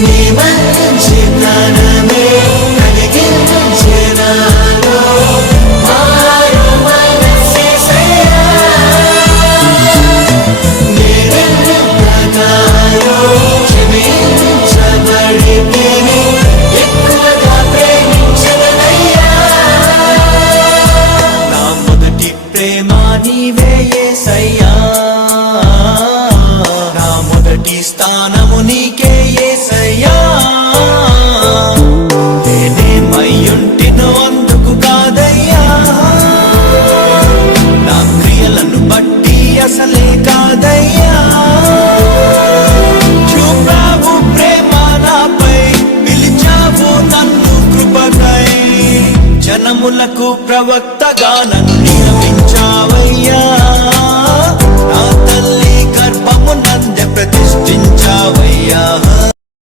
నీ మంచితనమే కలిగించెనాలో మారు మనస్సయ్యా నేనెంతగానో క్షమించబడితిని ఎక్కువగా ప్రేమించెదనయ్యా నా మొదటి ప్రేమ నీవే యేసయ్యా నా మొదటి స్థానము నీకే యేసయ్యా నేనేమయ్యుంటినో అందుకు కాదయ్యా నా క్రియలను బట్టి అసలే కాదయ్యా చూపావు ప్రేమ నాపై పిలిచావు నన్ను కృపకై జనములకు ప్రవక్త